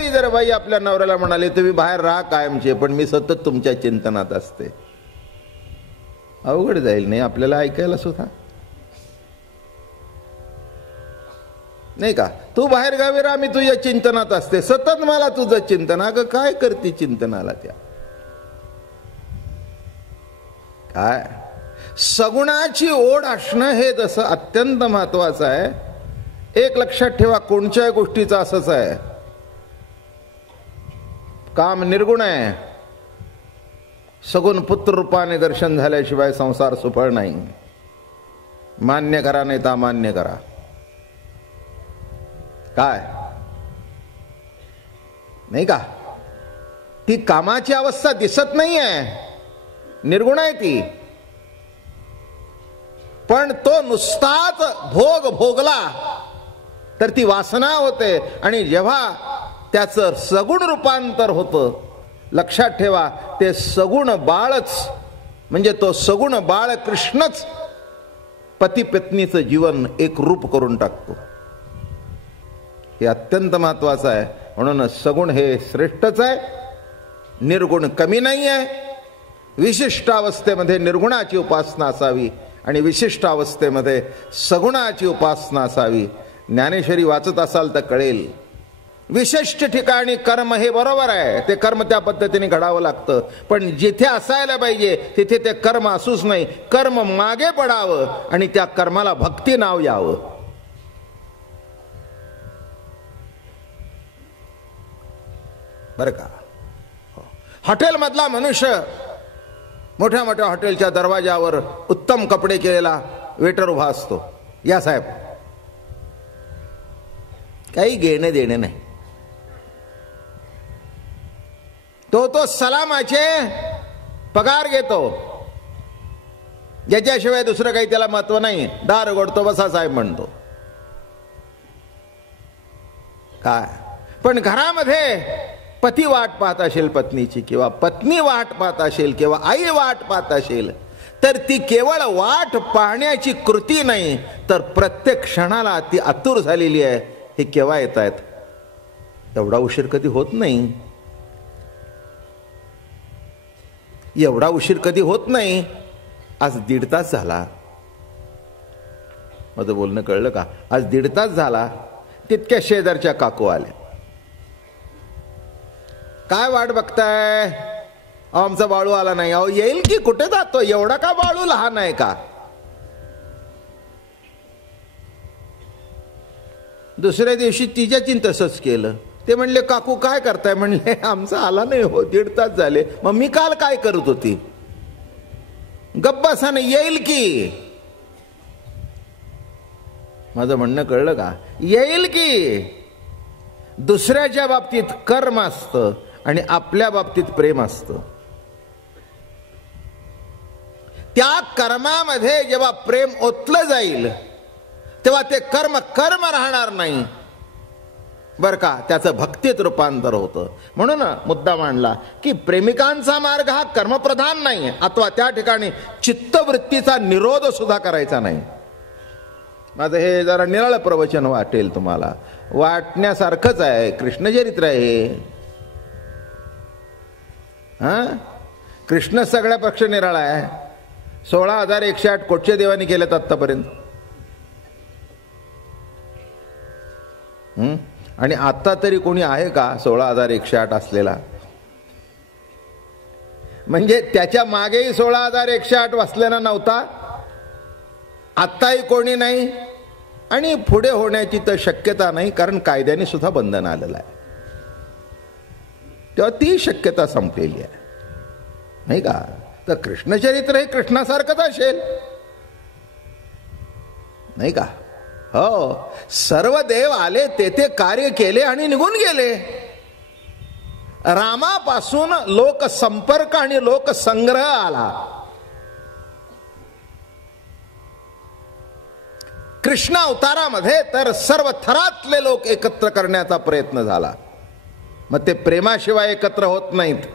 एखादी जर बाई आपल्या नवऱ्याला म्हणाली तुम्ही बाहेर राहा कायमचे, पण मी सतत तुमच्या चिंतनात असते, अवघड जाईल नाही आपल्याला ऐकायला सुद्धा, नाही का? तू बाहेर गावी राहा, मी तुझ्या चिंतनात असते, सतत मला तुझं चिंतन. अगं काय करते चिंतनाला त्या? काय सगुणाची ओढ असणं हे जसं अत्यंत महत्वाचं आहे. एक लक्षात ठेवा, कोणत्याही गोष्टीचं असंच आहे, काम निर्गुण आहे. सगुण पुत्र रूपाने दर्शन झाल्याशिवाय संसार सुफळ नाही. मान्य करा नाही तर अमान्य करा. काय नाही का? ती कामाची अवस्था दिसत नाहीये, निर्गुण आहे ती, पण तो नुसताच भोग भोगला तर ती वासना होते, आणि जेव्हा त्याचं सगुण रूपांतर होतं, लक्षात ठेवा, ते सगुण बाळच म्हणजे तो सगुण बाळ कृष्णच पती पत्नीचं जीवन एक रूप करून टाकतो. हे अत्यंत महत्वाचं आहे. म्हणून सगुण हे श्रेष्ठच आहे, निर्गुण कमी नाही आहे. विशिष्ट अवस्थेमध्ये निर्गुणाची उपासना असावी आणि विशिष्ट अवस्थेमध्ये सगुणाची उपासना असावी. ज्ञानेश्वरी वाचत असाल तर कळेल. विशिष्ट ठिकाणी कर्म हे बरोबर आहे, ते कर्म त्या पद्धतीने घडावं लागतं, पण जिथे असायला पाहिजे तिथे ते कर्म असूच नाही. कर्म मागे पडावं आणि त्या कर्माला भक्ती नाव यावं. बरं का? हॉटेलमधला मनुष्य मोठ्या मोठ्या हॉटेलच्या दरवाजावर उत्तम कपडे केलेला वेटर उभा असतो. या साहेब, काही घेणे देणे नाही. तो सलामाचे पगार घेतो, ज्याच्याशिवाय दुसरं काही त्याला महत्व नाही. दार उघडतो, बसा साहेब म्हणतो. काय पण घरामध्ये पती वाट पाहत असेल पत्नीची, किंवा पत्नी वाट पाहत असेल, किंवा आई वाट पाहत असेल, तर ती केवळ वाट पाहण्याची कृती नाही, तर प्रत्येक क्षणाला ती आतुर झालेली आहे. हे केव्हा येत आहेत? एवढा उशीर कधी होत नाही. एवढा उशीर कधी होत नाही. आज 1.5 तास झाला. माझं बोलणं कळलं का? आज 1.5 तास झाला. तितक्या शेजारच्या काकू आल्या. काय वाट बघताय? आमचा बाळू आला नाही. अहो येईल की, कुठे जातो? एवढा का बाळू लहान आहे का? दुसऱ्या दिवशी तिच्याची तसंच केलं. ते म्हणले काकू काय करताय? म्हणले आमचा आला नाही हो, 1.5 तास झाले. मग मी काल काय करत होती? गप्पासाने येईल की. माझं म्हणणं कळलं का? येईल की. दुसऱ्याच्या बाबतीत कर्म असतं आणि आपल्या बाबतीत प्रेम असतं. त्या कर्मामध्ये जेव्हा प्रेम ओतलं जाईल तेव्हा ते कर्म कर्म राहणार नाही, बर का? त्याचं भक्तीत रूपांतर होतं. म्हणून मुद्दा मांडला की प्रेमिकांचा मार्ग हा कर्मप्रधान नाही, अथवा त्या ठिकाणी चित्तवृत्तीचा निरोध सुद्धा करायचा नाही. माझं हे जरा निराळं प्रवचन वाटेल तुम्हाला, वाटण्यासारखंच आहे. कृष्णचरित्र आहे. कृष्ण सगळ्या पक्ष निराळा आहे. 16,108 कोटचे देवानी केलेत आतापर्यंत. आणि आता तरी कोणी आहे का 16,108 असलेला? म्हणजे त्याच्या मागेही 16,108 वाचलेला नव्हता, आत्ताही कोणी नाही, आणि पुढे होण्याची तर शक्यता नाही, कारण कायद्याने सुद्धा बंधन आलेलं आहे. तेव्हा ती शक्यता संपलेली आहे, नाही का? तर कृष्णचरित्र हे कृष्णासारखंच असेल, नाही का? हो, सर्व देव आले, ते कार्य केले आणि निघून गेले. रामापासून लोकसंपर्क आणि लोकसंग्रह आला. कृष्ण अवतारामध्ये तर सर्व थरातले लोक एकत्र करण्याचा प्रयत्न झाला. मग ते प्रेमाशिवाय एकत्र होत नाहीत.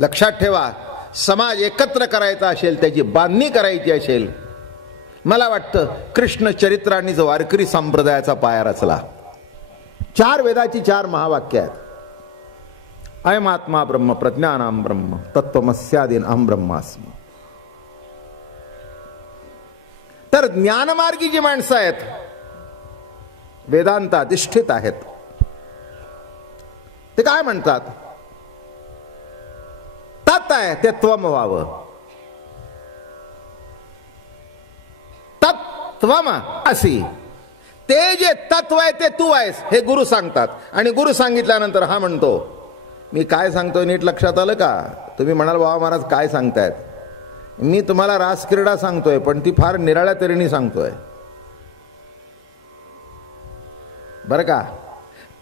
लक्षात ठेवा, समाज एकत्र करायचा असेल, त्याची बांधणी करायची असेल, मला वाटतं कृष्ण चरित्रांनी जो वारकरी संप्रदायाचा पाया रचला 4 वेदाची 4 महावाक्य आहेत. अयम आत्मा ब्रह्म, प्रज्ञानाम ब्रह्म, तत्वमस्यादीन अहम ब्रह्मास्मी. तर ज्ञानमार्गी जी माणसं आहेत, वेदांत अधिष्ठित आहेत, ते काय म्हणतात? तत् आहे ते त्वम व्हावं. तत्त्वम असी, ते जे तत्व आहे ते तू आहेस हे गुरु सांगतात. आणि गुरु सांगितल्यानंतर हा म्हणतो, मी काय सांगतोय नीट लक्षात आलं का? तुम्ही म्हणाल बाबा महाराज काय सांगतायत? मी तुम्हाला रासक्रीडा सांगतोय, पण ती फार निराळ्या तऱ्हेने सांगतोय बरं का.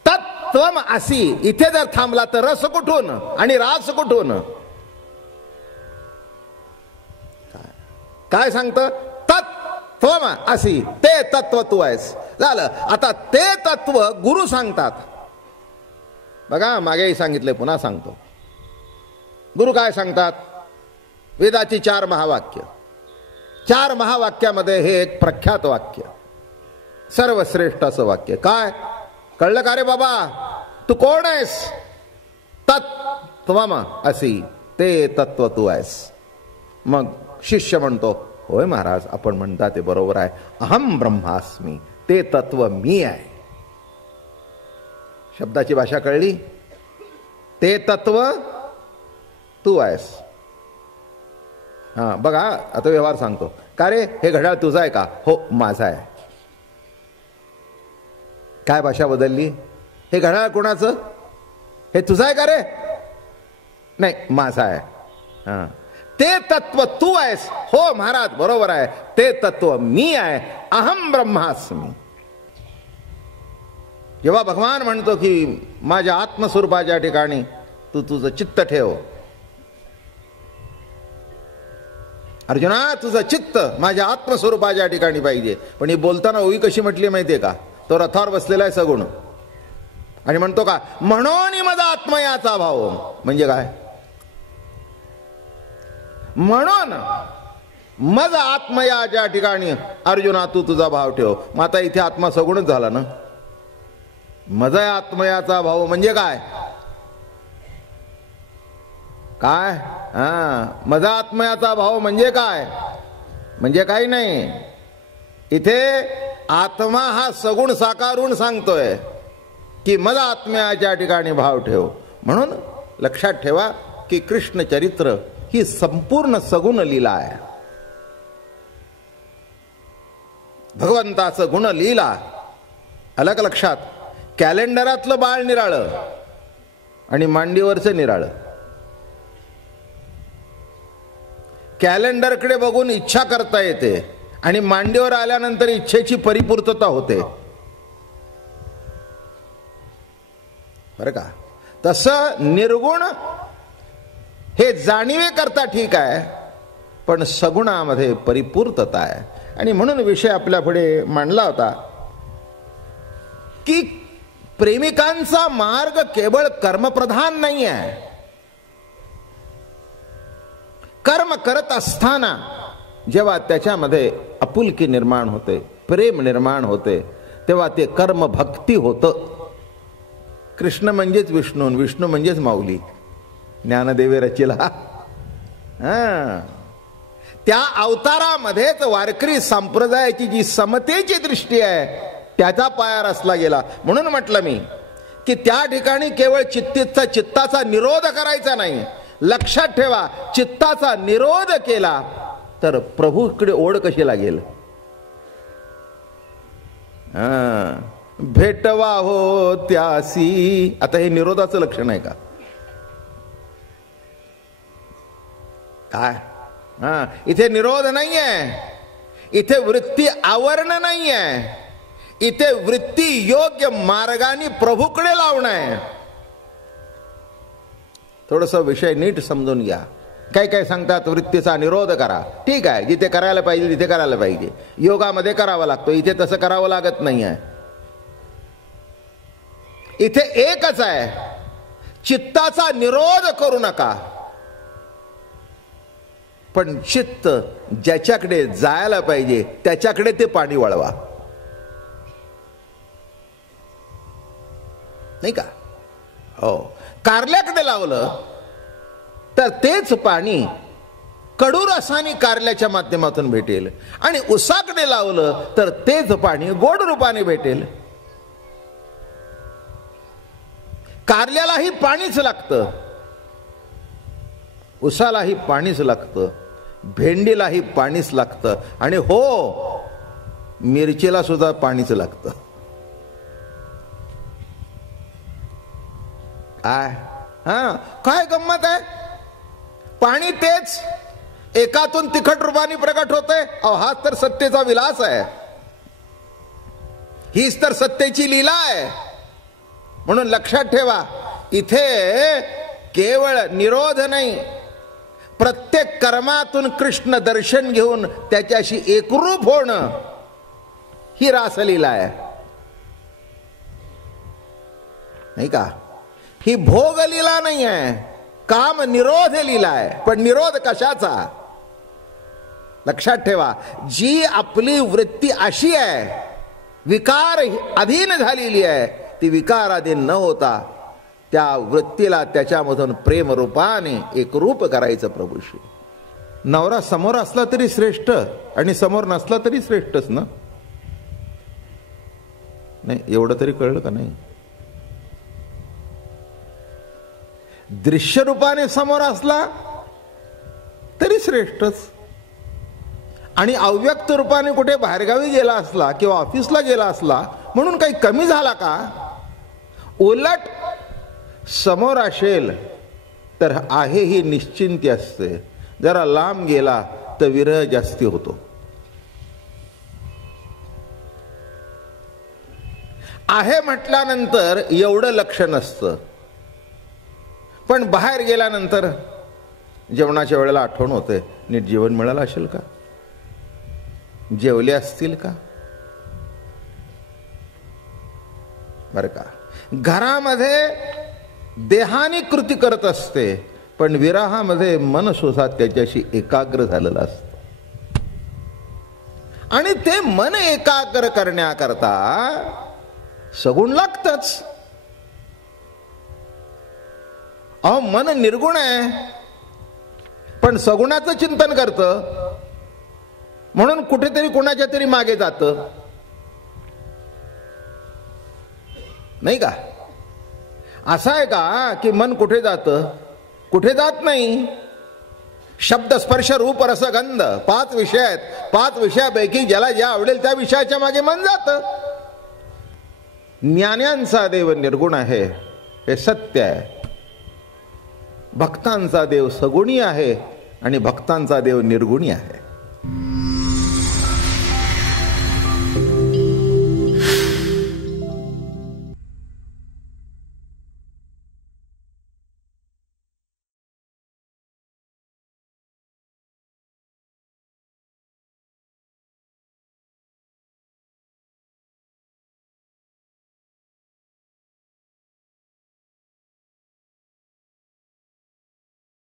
तत्त्वम असी, इथे जर थांबला तर रस कुठून आणि रास कुठून? काय सांगतं? तत्त्वम असी, ते तत्व तू आहेस. झालं. आता ते तत्व गुरु सांगतात. बघा, मागेही सांगितले, पुन्हा सांगतो. गुरु काय सांगतात? वेदाची 4 महावाक्य. 4 महावाक्यामध्ये हे एक प्रख्यात वाक्य, सर्वश्रेष्ठ असं वाक्य. काय कळलं का रे बाबा? तू कोण आहेस? तत्त्वम असी, ते तत्व तू आहेस. मग शिष्य म्हणतो, होय महाराज, आपण म्हणता ते बरोबर आहे. अहम ब्रह्मास्मी, ते तत्व मी आहे. शब्दाची भाषा कळली? ते तत्व तू आहेस. हा बघा, आता व्यवहार सांगतो. का रे, हे घड्याळ तुझं आहे का? हो, माझं आहे. काय भाषा बदलली? हे घड्याळ कोणाचं? हे तुझं आहे का रे? नाही, माझं आहे. हा, ते तत्व तू आहेस. हो महाराज, बरोबर आहे, ते तत्व मी आहे. अहम ब्रह्मास्मी. जेव्हा भगवान म्हणतो की माझ्या आत्मस्वरूपाच्या ठिकाणी तू तुझं चित्त ठेव, अर्जुना तुझं चित्त माझ्या आत्मस्वरूपाच्या ठिकाणी पाहिजे. पण ही बोलताना ओवी कशी म्हटली माहितीये का? तो रथावर बसलेला आहे सगुण, आणि म्हणतो का, म्हणून माझा आत्मयाचा भाव. म्हणजे काय? म्हणून मज आत्मयाच्या ठिकाणी अर्जुना तू तुझा भाव ठेव. मग आता इथे आत्मा सगुणच झाला ना. मज आत्मयाचा भाव म्हणजे काय? काय? हा, मज आत्मयाचा भाव म्हणजे काय? म्हणजे काही नाही. इथे आत्मा हा सगुण साकारून सांगतोय की मज आत्मयाच्या ठिकाणी भाव ठेव. म्हणून लक्षात ठेवा की कृष्ण चरित्र ही संपूर्ण सगुण लीला आहे. भगवंताचं गुण लीला. अलग लक्षात. कॅलेंडरातलं बाळ निराळं आणि मांडीवरचं निराळं. कॅलेंडरकडे बघून इच्छा करता येते आणि मांडीवर आल्यानंतर इच्छेची परिपूर्तता होते, बरं का. तसं निर्गुण हे जाणीवे करता ठीक आहे, पण सगुणामध्ये परिपूर्तता आहे. आणि म्हणून विषय आपल्या पुढे मांडला होता की प्रेमिकांचा मार्ग केवळ कर्मप्रधान नाही आहे. कर्म करत असताना जेव्हा त्याच्यामध्ये आपुलकी निर्माण होते, प्रेम निर्माण होते, तेव्हा ते कर्म भक्ती होतं. कृष्ण म्हणजेच विष्णू, विष्णू म्हणजेच माऊली. ज्ञानदेवे रचिला. त्या अवतारामध्येच वारकरी संप्रदायाची जी समतेची दृष्टी आहे त्याचा पाया रचला गेला. म्हणून म्हटलं मी की त्या ठिकाणी केवळ चित्ताचा निरोध करायचा नाही. लक्षात ठेवा, चित्ताचा निरोध केला तर प्रभूकडे ओढ कशी लागेल? भेटवा हो त्यासी. आता हे निरोधाचं लक्षण आहे का? काय? इथे निरोध नाहीये, इथे वृत्ती आवरण नाहीये, इथे वृत्ती योग्य मार्गाने प्रभूकडे लावणं आहे. थोडस विषय नीट समजून घ्या. काय काय सांगतात वृत्तीचा निरोध करा. ठीक आहे, जिथे करायला पाहिजे तिथे करायला पाहिजे. योगामध्ये करावा लागतो, इथे तसं करावं लागत नाही आहे. इथे एकच आहे, चित्ताचा निरोध करू नका. पण चित्त ज्याच्याकडे जायला पाहिजे त्याच्याकडे ते पाणी वळवा. नाही का? हो. कारल्याकडे लावलं तर तेच पाणी कडू रसाने कारल्याच्या माध्यमातून भेटेल, आणि उसाकडे लावलं तर तेच पाणी गोड रूपाने भेटेल. कारल्यालाही पाणीच लागतं, उसालाही पाणीच लागतं, भेंडीलाही पाणीच लागतं, आणि हो, मिरचीला सुद्धा पाणीच लागतं. काय गंमत आहे? पाणी तेच एकातून तिखट रूपाने प्रकट होते. हाच तर सत्तेचा विलास आहे, हीच तर सत्तेची लीला आहे. म्हणून लक्षात ठेवा, इथे केवळ निरोध नाही, प्रत्येक कर्मातून कृष्ण दर्शन घेऊन त्याच्याशी एकरूप होणं ही रासलीला आहे, नाही का? ही भोगलीला नाही आहे, काम निरोध लीला आहे. पण निरोध कशाचा? लक्षात ठेवा, जी आपली वृत्ती अशी आहे, विकार अधीन झालेली आहे, ती विकाराधीन न होता त्या वृत्तीला त्याच्यामधून प्रेम रूपाने एकरूप करायचं प्रभूशी. नवरा समोर असला तरी श्रेष्ठ आणि समोर नसला तरी श्रेष्ठच ना? नाही, एवढं तरी कळलं का? नाही, दृश्य रूपाने समोर असला तरी श्रेष्ठच, आणि अव्यक्त रूपाने कुठे बाहेरगावी गेला असला किंवा ऑफिसला गेला असला म्हणून काही कमी झाला का? उलट समोर असेल तर आहे ही निश्चिंती असते, जरा लांब गेला तर विरह जास्ती होतो. आहे म्हटल्यानंतर एवढं लक्ष नसतं, पण बाहेर गेल्यानंतर जेवणाच्या वेळेला आठवण होते, नीट जेवण मिळालं असेल का? जेवले असतील का? बरं का? घरामध्ये देहाने कृती करत असते, पण विराहामध्ये मन सुद्धा त्याच्याशी एकाग्र झालेलं असतं, आणि ते मन एकाग्र करण्याकरता सगुण लागतच. मन निर्गुण आहे, पण सगुणाचं चिंतन करतं, म्हणून कुठेतरी कोणाच्या तरी मागे जातं, नाही का? असं आहे का की मन कुठे जातं? कुठे जात नाही. शब्द स्पर्श रूप रस गंध 5 विषय आहेत. 5 विषयापैकी ज्याला ज्या आवडेल त्या विषयाच्या मागे मन जातं. ज्ञान्यांचा देव निर्गुण आहे, हे सत्य आहे. भक्तांचा देव सगुणी आहे आणि भक्तांचा देव निर्गुणी आहे.